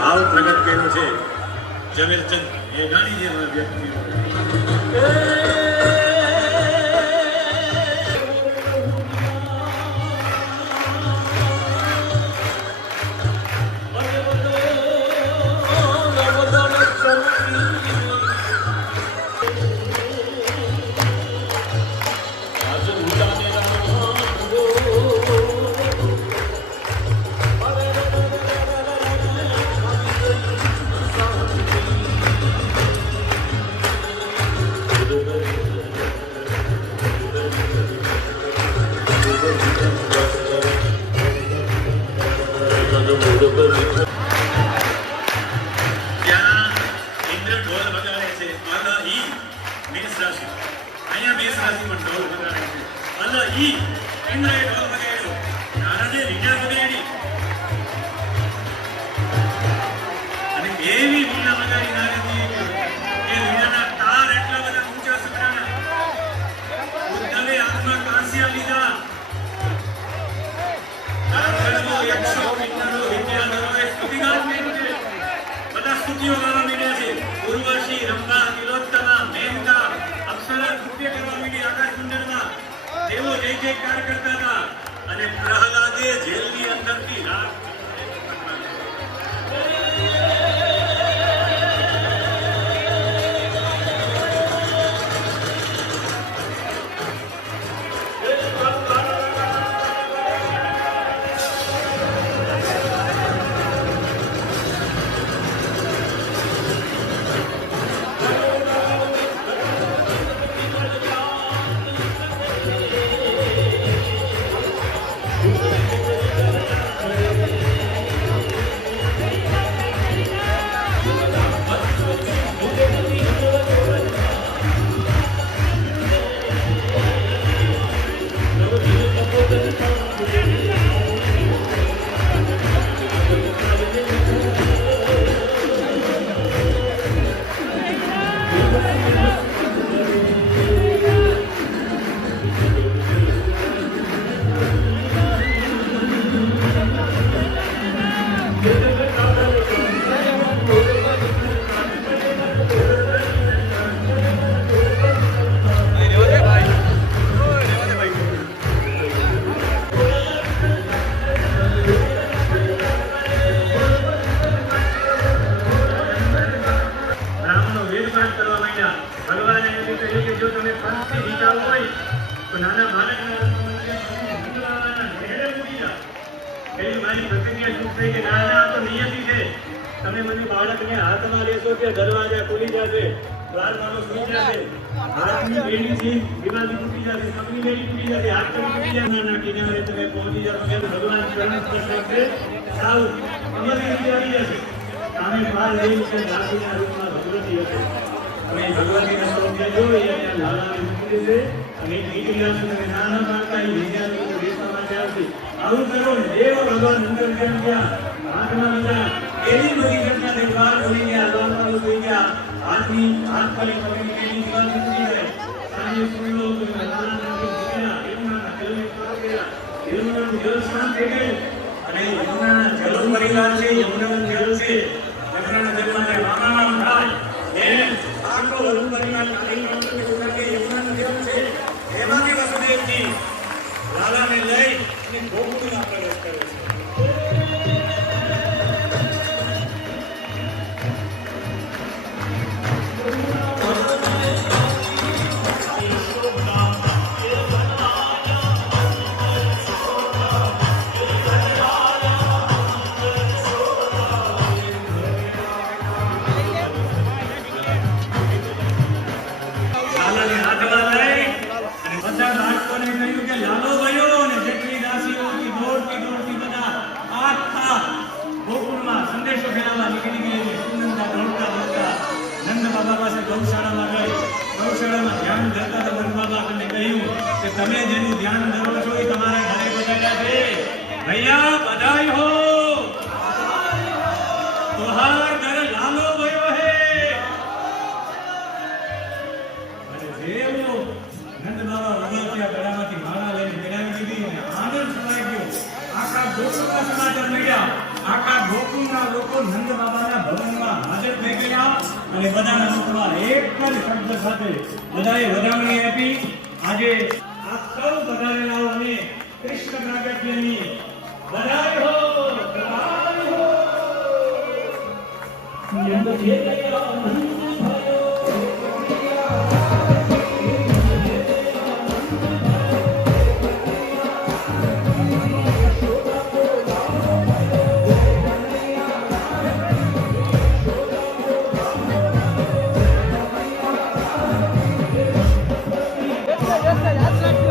ભાવ પ્રગટ કર્યો છે ઝવેરચંદ મેઘાણી જેવા વ્યક્તિ અને પ્રહલાદે જેલની અંદરથી રાત તમે મને બાળકને હાથમાં લેશો કે દરવાજા ખુલી જશે, દ્વારકાનો સુઈ જશે, હાથની બેડીથી દિવાળી તૂટી જશે, સપની બેડી તૂટી જશે, હાથ તૂટી જશે, ના કિનારે તમે પહોંચી જશો કે ભગવાન શરણ કરશે સાવ તમારી રીતે આવી જશે. તમે પાર લઈ કે દાદીના રૂપમાં ભગવતી હશે. તમે ભગવતીના સ્વરૂપે જોઈ અને લાલાને મૂકી દેશે અને નીકળી જશે. તમે નાના પાડતા વિદ્યાર્થીઓ દેશવા માટે આવશે. આવું કરો ને દેવ ભગવાન અંદર કેમ ગયા હાથમાં લીધા એવી બધી ઘટના ને દ્વાર ખોલી ગયા, દ્વારકાઓ થઈ ગયા, હાથની હાથ પર પકડી કેની દીવાલ તૂટી ગઈ. સાંજે સુણલો તો નાના દીકરા યમુનાના જલને પાર ગયા. યમુનાનું જલ શાંત થઈ ગયું અને યમુનાના જલ પરિવાર છે, યમુનાનું જલ છે, યમુનાના જલમાં રામારામ થાય એ આખો જલ પરિવાર લઈને યમુનાનું જલ છે. એમાંથી વસુદેવજી લાલાને લઈ અને ગોકુળમાં પ્રવેશ કરે છે. તમે જેનું ધ્યાન ધરો છો એ તમારા ઘરે બધાયા છે ભૈયા બધાઈ હો તોહાર ઘર લાલો ભયો હે અને જેવો નંદ બાબા વગેરે ગળામાંથી માળા લઈને પહેરાવી દીધી અને આનંદ છવાઈ ગયો આખા ગોકુળના સમાચાર મળ્યા આખા ગોકુળના લોકો નંદ બાબાના ભવનમાં હાજર થઈ ગયા અને બધાના મુખમાં એક જ શબ્દ સાથે બધાએ વધામણી આપી આજે આ સૌ બધારેલાઓ અને કૃષ્ણ પ્રાગટ્યની બધાઈ હો બધાઈ હો નંદ જે ગયા નંદ That's not good.